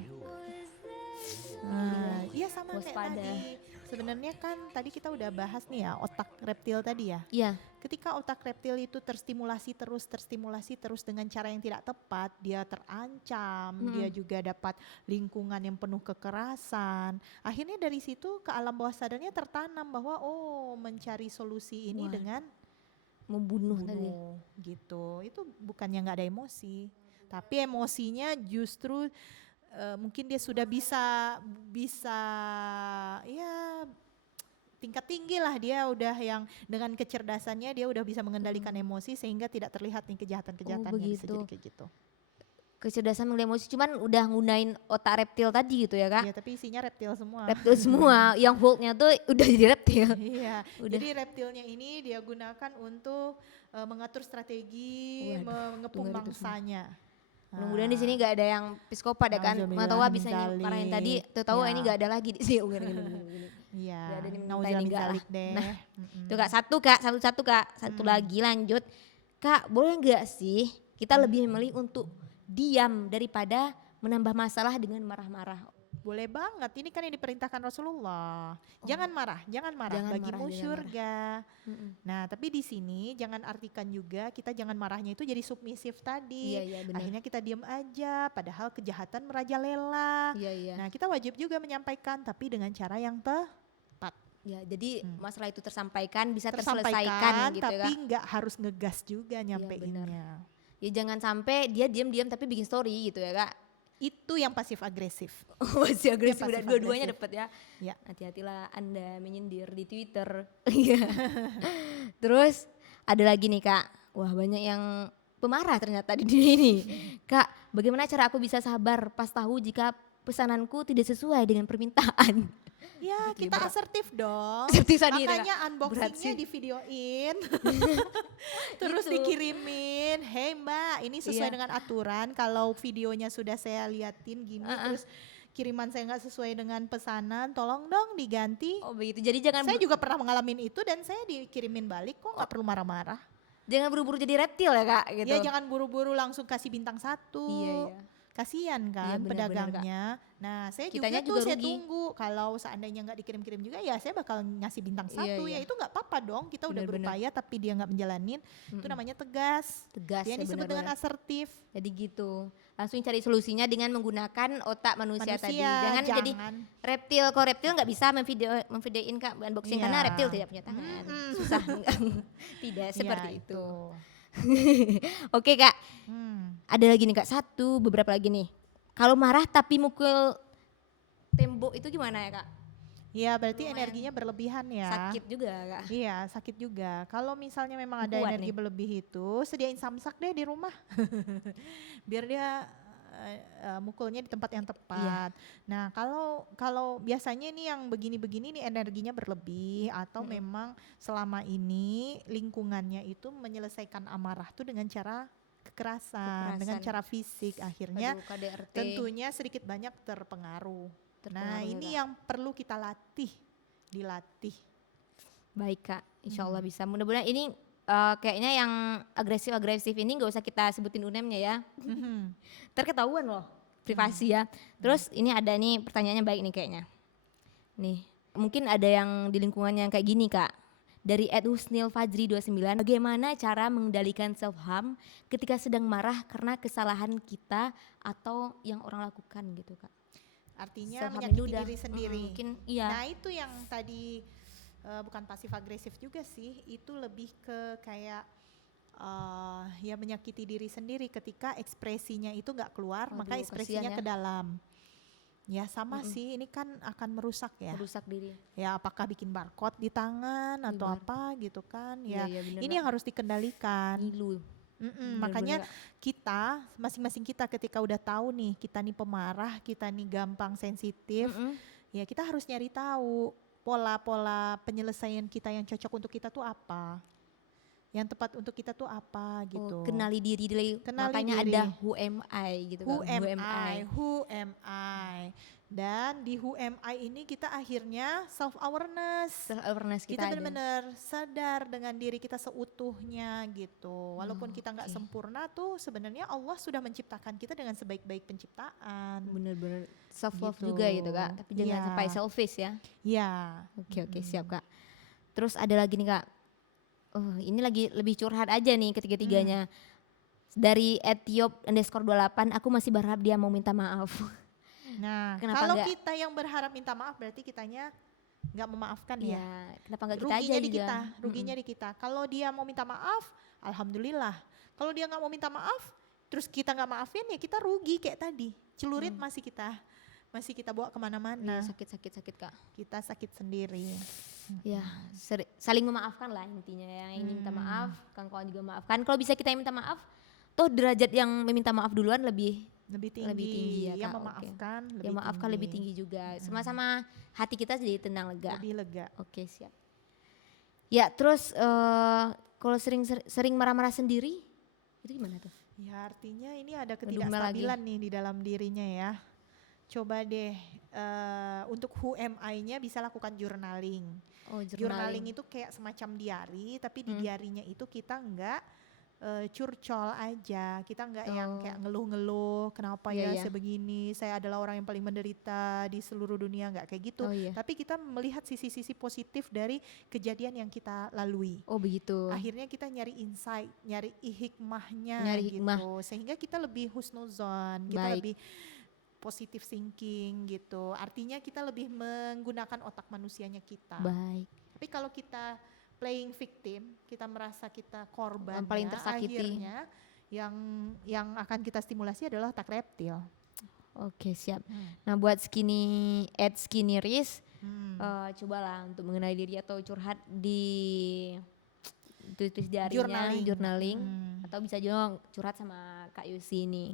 Nah, iya sama kayak Waspada. tadi. Sebenarnya kan tadi kita udah bahas nih ya otak reptil tadi ya. Iya. Ketika otak reptil itu terstimulasi terus dengan cara yang tidak tepat, dia terancam, dia juga dapat lingkungan yang penuh kekerasan. Akhirnya dari situ ke alam bawah sadarnya tertanam bahwa mencari solusi ini Wah. dengan Membunuh tadi. bunuh gitu. Itu bukannya nggak ada emosi, tapi emosinya justru mungkin dia sudah bisa ya tingkat tinggi lah, dia udah yang dengan kecerdasannya dia udah bisa mengendalikan emosi sehingga tidak terlihat nih kejahatan-kejahatannya, bisa begitu. jadi kayak gitu. Kecerdasan mengenai emosi, cuman udah nggunain otak reptil tadi gitu ya Kak. Ya tapi isinya reptil semua. Reptil semua, yang Hulknya tuh udah jadi reptil. Iya, Udah. jadi reptilnya ini dia gunakan untuk mengatur strategi, Waduh, mengepung dengar itu semua. bangsanya. Mudah-mudahan di sini nggak ada yang psikopat ya kan. Nauzubillah Matawa min bisa zalik. marahin tadi, tahu Ya. ini nggak ada lagi di sini. Iya, Nggak ada yang minta nauzubillah ini min enggak lah. zalik deh. Nah, Tuh Kak, satu Kak. Satu lagi lanjut. Kak, boleh nggak sih kita lebih memilih untuk diam daripada menambah masalah dengan marah-marah? Boleh banget, ini kan yang diperintahkan Rasulullah. Jangan marah, Jangan bagimu marah, jangan surga. Nah, tapi di sini jangan artikan juga kita jangan marahnya itu jadi submisif tadi. Iya benar. Akhirnya kita diam aja, padahal kejahatan merajalela. Iya. Nah, kita wajib juga menyampaikan, tapi dengan cara yang tepat. Ya, jadi masalah itu tersampaikan, bisa terselesaikan gitu ya tapi Kak. nggak harus ngegas juga nyampeinnya. Ya jangan sampai dia diam-diam tapi bikin story gitu ya Kak. Itu yang pasif agresif. Masih agresif, pasif udah dua-duanya agresif. dapat ya. Ya. Hati-hatilah Anda menyindir di Twitter. Iya. Terus ada lagi nih Kak. Wah, banyak yang pemarah ternyata di dunia ini. Kak, bagaimana cara aku bisa sabar pas tahu jika pesananku tidak sesuai dengan permintaan? Ya, Gitu ya, kita berat. asertif dong. Asertif tadi ya, Makanya Kak. Berat unboxingnya sih. di videoin. Terus Gitu. dikirimin. Hey Mbak, ini sesuai Iya. dengan aturan. Kalau videonya sudah saya liatin gini, terus kiriman saya nggak sesuai dengan pesanan, tolong dong diganti. Oh begitu. Jadi jangan Saya juga pernah mengalami itu dan saya dikirimin balik kok, nggak perlu marah-marah. jangan buru-buru jadi reptil ya Kak gitu. Ya jangan buru-buru langsung kasih bintang 1. Iya. Kasian kan Iya, benar-benar, pedagangnya. Nah saya Kitanya juga juga saya rugi. tunggu kalau seandainya nggak dikirim-kirim juga ya saya bakal ngasih bintang 1. Iya, Ya iya. itu nggak apa-apa dong, kita udah Benar-benar. berupaya tapi dia nggak menjalanin. Itu namanya tegas. Tegas Dia ya, disebut dengan benar-benar. asertif. Jadi gitu. Langsung cari solusinya dengan menggunakan otak manusia, tadi. Manusia, Jangan jadi jangan. reptil. Kalau reptil nggak bisa memvideoin Kak unboxing Iya. karena reptil tidak punya tangan. Susah. Tidak seperti Iya, itu. Oke Kak, ada lagi nih Kak, beberapa lagi nih. Kalau marah tapi mukul tembok itu gimana ya Kak? Ya berarti Lumayan. energinya berlebihan ya. Sakit juga Kak. Iya sakit juga. Kalau misalnya memang ada Kuat energi nih. berlebih itu, sediain samsak deh di rumah. Biar dia mukulnya di tempat yang tepat. Nah kalau biasanya nih yang begini-begini nih energinya berlebih atau memang selama ini lingkungannya itu menyelesaikan amarah tuh dengan cara kekerasan, dengan cara fisik, akhirnya Aduh, KDRT. tentunya sedikit banyak terpengaruh. Nah Terpengaruh ya, ini Kak. yang perlu kita dilatih. Baik Kak, insya Allah bisa. Mudah-mudahan ini kayaknya yang agresif-agresif ini nggak usah kita sebutin UNEM-nya ya. Terketahuan loh, privasi ya. Terus ini ada nih pertanyaannya baik nih kayaknya. Nih, mungkin ada yang di lingkungan yang kayak gini Kak. dari @husnilfajri29, bagaimana cara mengendalikan self harm ketika sedang marah karena kesalahan kita atau yang orang lakukan gitu Kak. Artinya Self-harm menyakiti ini udah, diri sendiri. mungkin iya. Nah itu yang tadi bukan pasif agresif juga sih, itu lebih ke kayak ya menyakiti diri sendiri ketika ekspresinya itu nggak keluar, Aduh, maka ekspresinya kasihan ya. ke dalam. Ya sama sih, ini kan akan merusak ya. Merusak diri. Ya apakah bikin barcode di tangan Iya, atau bar. apa gitu kan. Iya, Ya iya, bener, ini Kak. yang harus dikendalikan. Ngilu. Makanya Bener-bener. kita, masing-masing kita ketika udah tahu nih, kita nih pemarah, kita nih gampang sensitif, ya kita harus nyari tahu pola-pola penyelesaian kita yang cocok untuk kita tuh apa. Yang tepat untuk kita tuh apa gitu. Kenali diri dulu. Kenali Makanya diri. ada who am I gitu Who kan. am I? Dan di who am I ini kita akhirnya self awareness. Self awareness Kita kita ada. benar-benar sadar dengan diri kita seutuhnya gitu. Walaupun kita nggak oke. sempurna tuh sebenarnya Allah sudah menciptakan kita dengan sebaik-baik penciptaan. Bener-bener self love Gitu. juga gitu Kak. Tapi jangan Iya. sampai selfish ya. Ya. Oke siap Kak. Terus ada lagi nih Kak. Ini lagi lebih curhat aja nih ketiga-tiganya. Dari @tiop_28, aku masih berharap dia mau minta maaf. Nah, Kenapa kalau nggak- kita yang berharap minta maaf berarti kitanya nggak memaafkan ya. Iya, kenapa nggak kita aja Ruginya di juga? kita, ruginya di kita. Kalau dia mau minta maaf, alhamdulillah. Kalau dia nggak mau minta maaf, terus kita nggak maafin ya kita rugi kayak tadi. Celurit masih kita bawa kemana-mana. Iya, sakit Kak. Kita sakit sendiri. Ya, saling memaafkan lah intinya ya. Yang ini minta maaf, kawan-kawan juga maafkan. Kalau bisa kita yang minta maaf, toh derajat yang meminta maaf duluan lebih Lebih tinggi, Lebih tinggi ya, yang Kak, oke. memaafkan lebih ya maafkan lebih tinggi juga. Sama-sama hati kita jadi tenang lega. Lebih lega. Oke, siap. Ya, terus kalau sering marah-marah sendiri, itu gimana tuh? Ya artinya ini ada Ngedumel ketidakstabilan nih di dalam dirinya ya. Coba deh untuk who am I-nya bisa lakukan journaling. Oh, Journaling itu kayak semacam diary, tapi di diarinya itu kita enggak curcol aja, kita enggak yang kayak ngeluh-ngeluh kenapa Iya, ya iya. sebegini, saya adalah orang yang paling menderita di seluruh dunia, enggak kayak gitu. Oh, iya. Tapi kita melihat sisi-sisi positif dari kejadian yang kita lalui. Oh, begitu. Akhirnya kita nyari insight, nyari hikmahnya Nyari gitu. hikmah. Sehingga kita lebih husnuzon, kita Baik. lebih positive thinking gitu. Artinya kita lebih menggunakan otak manusianya kita. Baik. Tapi kalau kita playing victim, kita merasa kita korban, Yang paling tersakiti. akhirnya yang akan kita stimulasi adalah otak reptil. Oke, siap. Nah, buat skinny Riz, cobalah untuk mengenali diri atau curhat di tulis diarinya, journaling. Atau bisa juga curhat sama Kak Yusi nih,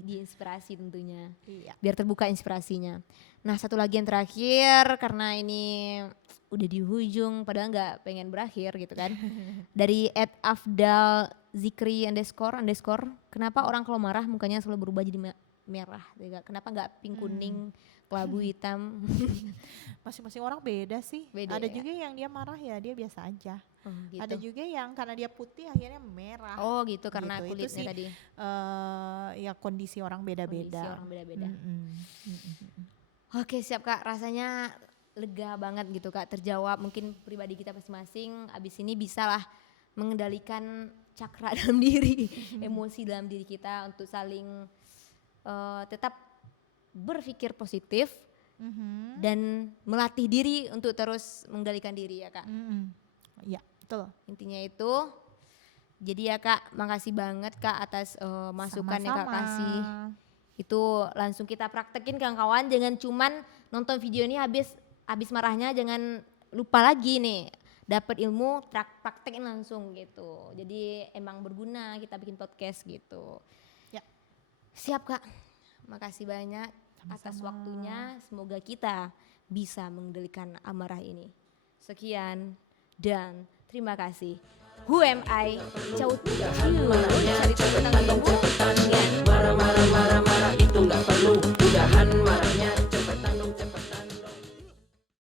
di inspirasi tentunya, Iya. biar terbuka inspirasinya. Nah, satu lagi yang terakhir, karena ini udah di ujung, padahal nggak pengen berakhir gitu kan. Dari @afdalzikri__, kenapa orang kalau marah mukanya selalu berubah jadi merah? Kenapa nggak pink kuning, kelabu hitam? Masing-masing orang beda sih. Beda Ada ya? juga yang dia marah ya dia biasa aja. Oh, gitu. Ada juga yang karena dia putih akhirnya merah. Oh gitu, karena Gitu, itu kulitnya sih, tadi. Ya kondisi orang Kondisi beda-beda. orang beda-beda. Mm-mm. Oke, siap Kak, rasanya lega banget gitu Kak, terjawab mungkin pribadi kita masing-masing. Abis ini bisalah mengendalikan cakra dalam diri, emosi dalam diri kita untuk saling tetap berpikir positif dan melatih diri untuk terus mengendalikan diri ya Kak. Iya, betul. Intinya itu. Jadi ya Kak, makasih banget Kak atas masukan yang Kak Sama-sama. kasih. Itu langsung kita praktekin kawan-kawan, jangan cuman nonton video ini habis marahnya jangan lupa lagi nih dapat ilmu, praktekin langsung gitu. Jadi emang berguna kita bikin podcast gitu. Ya. Siap Kak, makasih banyak atas waktunya. Semoga kita bisa mengendalikan amarah ini. Sekian dan terima kasih. Who am I? Ciao. Marah-marah itu nggak perlu, udahan marahnya.